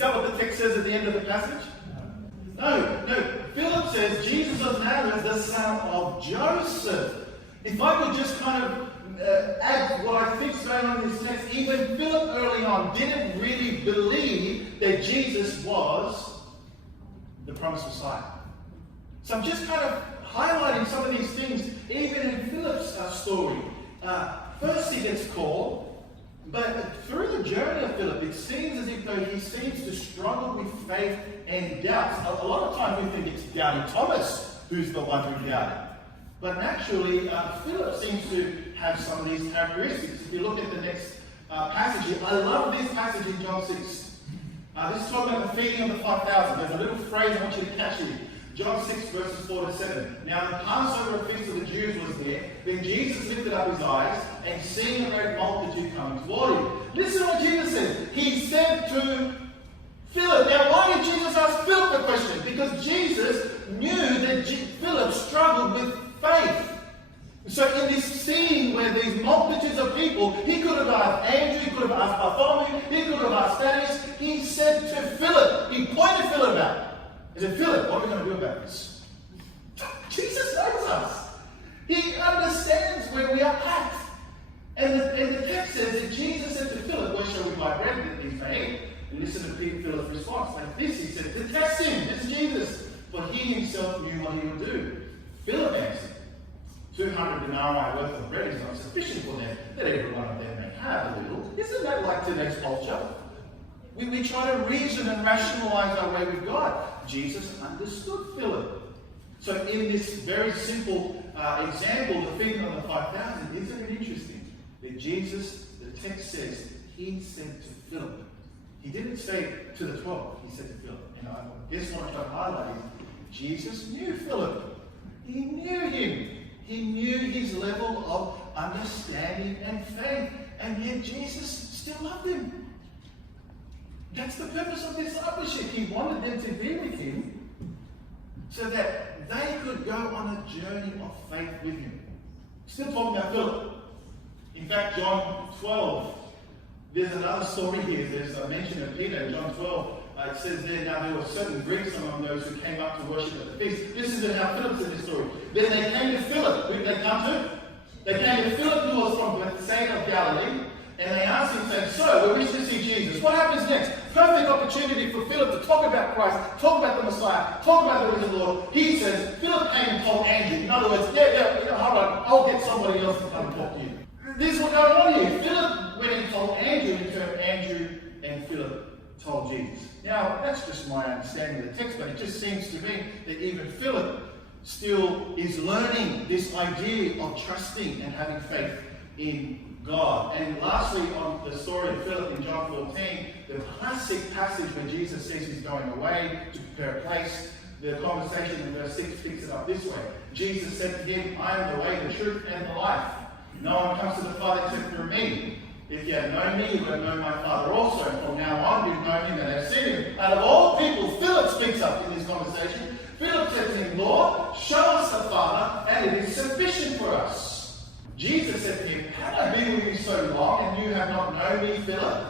that what the text says at the end of the passage? No. Philip says Jesus of Nazareth, the son of Joseph. If I could just kind of add what I think is going on in this text, even Philip early on didn't really believe that Jesus was the promised Messiah. So I'm just kind of highlighting some of these things, even in Philip's story. First he gets called, but through the journey of Philip, it seems as if though he seems to struggle with faith and doubts. A lot of times we think it's doubting Thomas who's the one who doubted. But naturally, Philip seems to have some of these characteristics. If you look at the next passage here, I love this passage in John 6. This is talking about the feeding of the 5,000. There's a little phrase I want you to catch here. John 6 verses 4 to 7. Now the Passover feast of the Jews was there. Then Jesus lifted up his eyes and seeing a great multitude coming toward him. Listen to what Jesus said. He said to Philip. Now why did Jesus ask Philip the question? Because Jesus knew that Philip struggled with faith. So in this scene where these multitudes of people, he could have asked Andrew, he could have asked Bartholomew, he could have asked Thaddeus. He said to Philip, he pointed Philip out. He said, Philip, what are we going to do about this? Jesus knows us. He understands where we are at. And the text says that Jesus said to Philip, where shall we buy bread that these may eat? And listen to Philip's response. Like this, he said, to test him. This is Jesus. For he himself knew what he would do. Philip answered, 200 denarii worth of bread is not sufficient for them, that every one of them may have a little. Isn't that like today's culture? We try to reason and rationalize our way with God. Jesus understood Philip. So in this very simple example, the feeding of the 5,000, isn't it interesting that Jesus, the text says, he said to Philip. He didn't say to the 12, he said to Philip. And I guess what I'm trying to highlight is Jesus knew Philip. He knew him. He knew his level of understanding and faith. And yet Jesus still loved him. That's the purpose of discipleship. He wanted them to be with him so that they could go on a journey of faith with him. Still talking about Philip. In fact, John 12, there's another story here. There's a mention of Peter in John 12. It says there, now there were certain Greeks among those who came up to worship at the feast. This is how Philip said this story. Then they came to Philip. Who did they come to? They came to Philip, who was from Bethsaida of Galilee. And they asked him, saying, so, we wish to see Jesus. What happens next? Perfect opportunity for Philip to talk about Christ, talk about the Messiah, talk about the risen Lord. He says, Philip came and told Andrew. In other words, hold on, I'll get somebody else to come and talk to you. This is what's going on here. Philip went and told Andrew, and in turn, Andrew and Philip told Jesus. Now, that's just my understanding of the text, but it just seems to me that even Philip still is learning this idea of trusting and having faith in God. And lastly, on the story of Philip in John 14, the classic passage where Jesus says he's going away to prepare a place, the conversation in verse 6 picks it up this way. Jesus said to him, I am the way, the truth, and the life. No one comes to the Father except through me. If you had known me, you would have known my Father also. From now on, you've known him and have seen him. Out of all people, Philip speaks up in this conversation. Philip said to him, Lord, show us the Father, and it is sufficient for us. Jesus said to him, have I been with you so long, and you have not known me, Philip?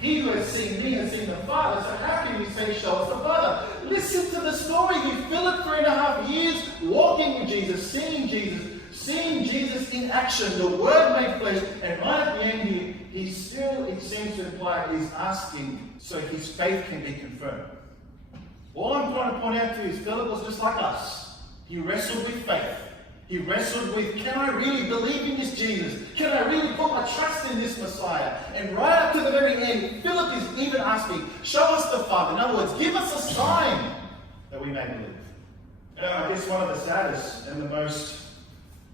He who has seen me has seen the Father, so how can you say, show us the Father? Listen to the story here. Philip, 3.5 years, walking with Jesus, seeing Jesus in action, the Word made flesh, and right at the end here, he still, it seems to imply, is asking so his faith can be confirmed. All I'm trying to point out to you is Philip was just like us. He wrestled with faith. He wrestled with, can I really believe in this Jesus? Can I really put my trust in this Messiah? And right up to the very end, Philip is even asking, show us the Father. In other words, give us a sign that we may believe. I guess one of the saddest and the most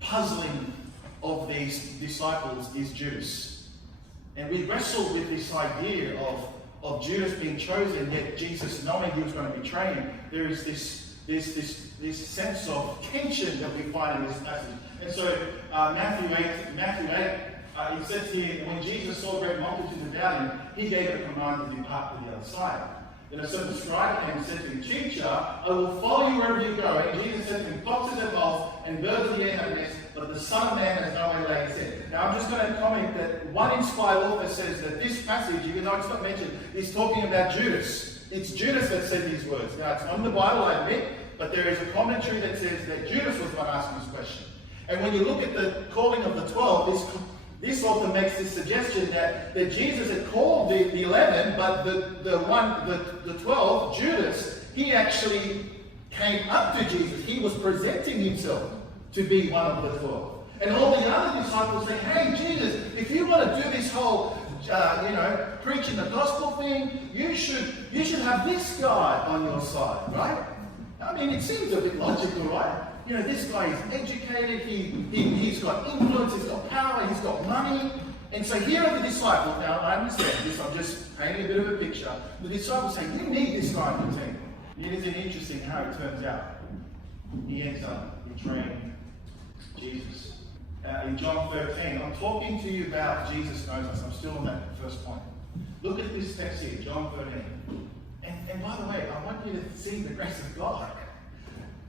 puzzling of these disciples is Judas. And we wrestled with this idea of Judas being chosen, yet Jesus knowing he was going to betray him. There is this sense of tension that we find in this passage. And so Matthew 8, it says here, when Jesus saw great multitudes about him, he gave a command to depart to the other side. Then a certain scribe came and said to him, Teacher, I will follow you wherever you go. And Jesus said to him, foxes have holes, and birds of the air have nests, but the Son of Man has nowhere to lay his head. Now I'm just going to comment that one inspired author says that this passage, even though it's not mentioned, is talking about Judas. it's Judas that said these words. Now, it's not in the Bible, I admit, but there is a commentary that says that Judas was the one asking this question. And when you look at the calling of the 12, this author makes this suggestion that Jesus had called the 11, but the 12, Judas, he actually came up to Jesus. He was presenting himself to be one of the 12. And all the other disciples say, hey, Jesus, if you want to do this whole, preaching the gospel thing, you should have this guy on your side, right? I mean, it seems a bit logical, right? This guy is educated, he's got influence, he's got power, he's got money. And so here are the disciples. Now, I understand this, I'm just painting a bit of a picture. The disciples say, you need this guy on your team. It isn't interesting how it turns out. He ends up betraying Jesus. In John 13, I'm talking to you about Jesus knows us. I'm still on that first point. Look at this text here, John 13. And by the way, I want you to see the grace of God.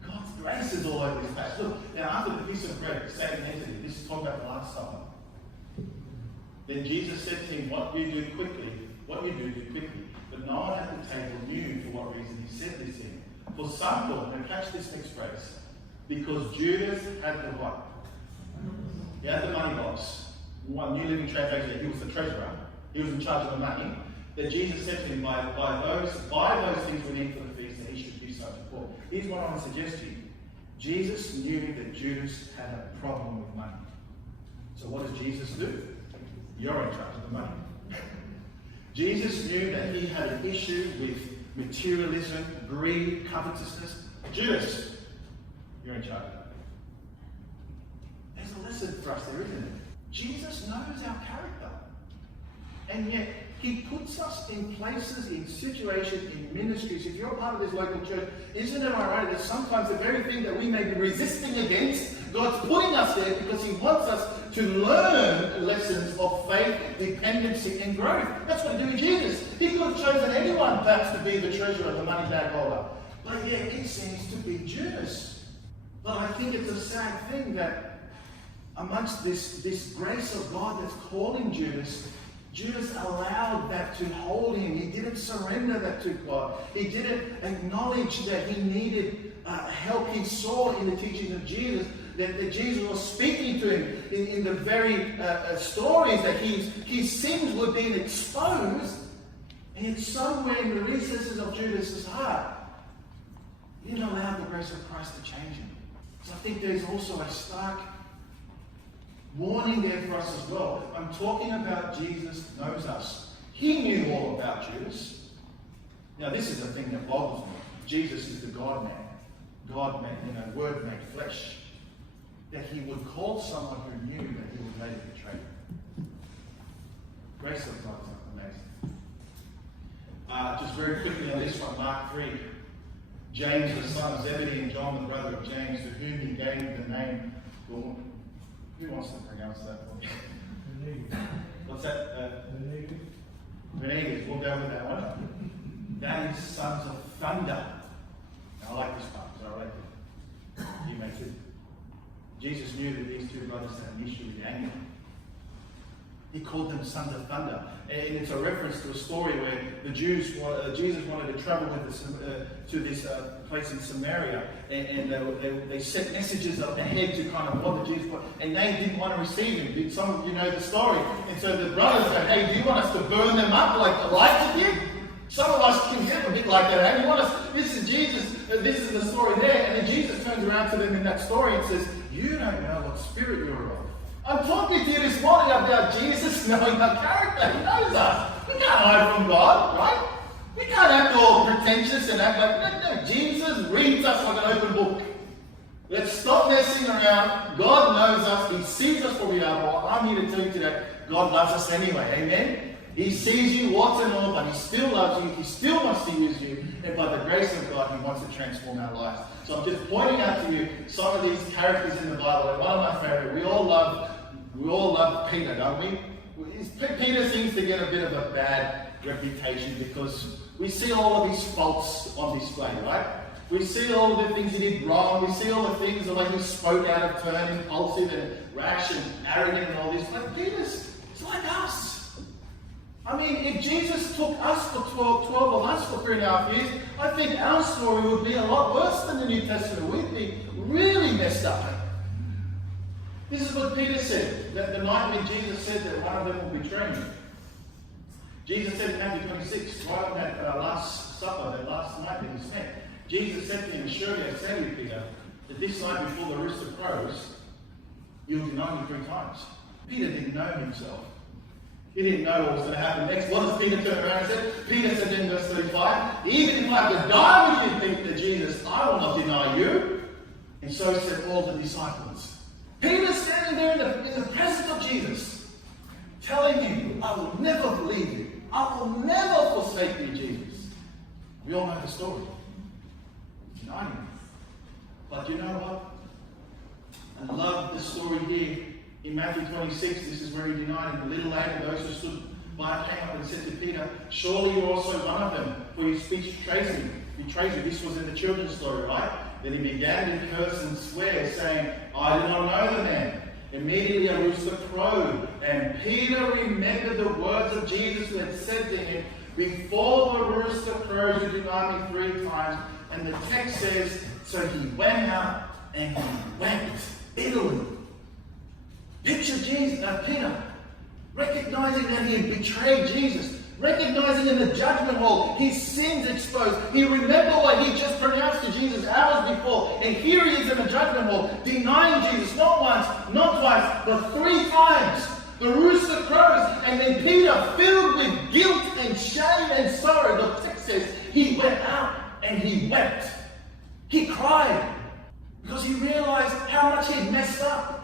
God's grace is all over this place. Look, now after the piece of bread, standing entity, this is talking about the Last Supper. Then Jesus said to him, what you do, do quickly. But no one at the table knew for what reason he said this to him. For some thought, and catch this next phrase, because Judas had the what? He had the money box. One New Living Translation, he was the treasurer. He was in charge of the money. That Jesus said to him, buy those things we need for the feast, that he should do so to poor. Here's what I want to suggest to you. Jesus knew that Judas had a problem with money. So what does Jesus do? You're in charge of the money. Jesus knew that he had an issue with materialism, greed, covetousness. Judas, you're in charge of that. There's a lesson for us there, isn't it? Jesus knows our character. And yet, he puts us in places, in situations, in ministries. If you're a part of this local church, isn't it ironic that sometimes the very thing that we may be resisting against, God's putting us there because he wants us to learn lessons of faith, dependency, and growth. That's what he did with Jesus. He could have chosen anyone perhaps to be the treasurer, the money bag holder. But yet it seems to be Judas. But I think it's a sad thing that amongst this grace of God that's calling Judas allowed that to hold him. He didn't surrender that to God. He didn't acknowledge that he needed help. He saw in the teachings of Jesus that Jesus was speaking to him in the very stories that his sins were being exposed. And yet somewhere in the recesses of Judas' heart, he didn't allow the grace of Christ to change him. So I think there's also a stark warning there for us as well. I'm talking about Jesus knows us. He knew all about Judas. Now this is the thing that boggles me. Jesus is the God-man. God-man, Word made flesh. That he would call someone who knew that he would later betray him. Grace of God is amazing. Just very quickly on this one, Mark 3. James, the son of Zebedee, and John, the brother of James, to whom he gave the name Dawn. Who wants to pronounce that for me? What's that? Renegas. We'll go with that one. That is sons of thunder. Now, I like this part because I like it. You may too. Jesus knew that these two brothers had an issue with anger. He called them sons of thunder. And it's a reference to a story where the Jesus wanted to travel with us to this place in Samaria. And they sent messages up ahead to kind of what the Jews want. And they didn't want to receive him. Some of you know the story. And so the brothers said, hey, do you want us to burn them up like Elijah did? Some of us can get a bit like that. Hey, you want us, this is Jesus, this is the story there. And then Jesus turns around to them in that story and says, you don't know what spirit you're of. I'm talking to you this morning about Jesus knowing our character. He knows us. We can't hide from God, right? We can't act all pretentious and act like, no, Jesus reads us like an open book. Let's stop messing around. God knows us. He sees us for we are. Well, I'm here to tell you today, God loves us anyway. Amen? He sees you, warts and all, but he still loves you. He still wants to use you. And by the grace of God, he wants to transform our lives. So I'm just pointing out to you some of these characters in the Bible. And one of my favorite, we all love Peter, don't we? Peter seems to get a bit of a bad reputation because we see all of his faults on display, right? We see all of the things he did wrong. We see all the things, the way he spoke out of turn, impulsive and rash and arrogant and all this. But Peter's, it's like us. I mean, if Jesus took us for 12 of us for 3.5 years, I think our story would be a lot worse than the New Testament. We'd be really messed up. This is what Peter said, that the night when Jesus said that one of them will betray me. Jesus said in Matthew 26, right on that last supper, that last night that he spent, Jesus said to him, surely I say to you, Peter, that this night before the rooster crows, you'll deny me 3 times. Peter didn't know himself. He didn't know what was going to happen next. What does Peter turn around and say? Peter said in verse 35, even if I have to die with you, Peter, Jesus, I will not deny you. And so said all the disciples. Peter standing there in the presence of Jesus, telling him, I will never leave you. I will never forsake you, Jesus. We all know the story. Denying him. But you know what? I love the story here. In Matthew 26, this is where he denied him. A little later, those who stood by came up and said to Peter, surely you're also one of them, for your speech betrays you. This was in the children's story, right? Then he began to curse and swear, saying, I do not know the man. Immediately a rooster crowed, and Peter remembered the words of Jesus who had said to him, before the rooster crows, you deny me 3 times. And the text says, so he went out and he wept bitterly. Picture Peter recognizing that he had betrayed Jesus, recognizing in the judgment hall his sins exposed. He remembered what he just pronounced to Jesus hours before, and here he is in the judgment hall, denying Jesus not once, not twice, but 3 times. The rooster crows, and then Peter, filled with guilt and shame and sorrow, the text says, he went out and he wept. He cried because he realized how much he had messed up.